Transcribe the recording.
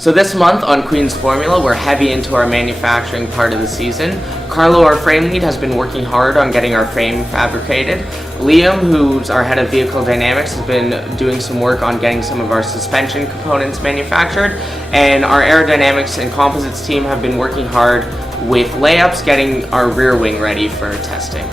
So this month on Queen's Formula, we're heavy into our manufacturing part of the season. Carlo, our frame lead, has been working hard on getting our frame fabricated. Liam, who's our head of vehicle dynamics, has been doing some work on getting some of our suspension components manufactured. And our aerodynamics and composites team have been working hard with layups, getting our rear wing ready for testing.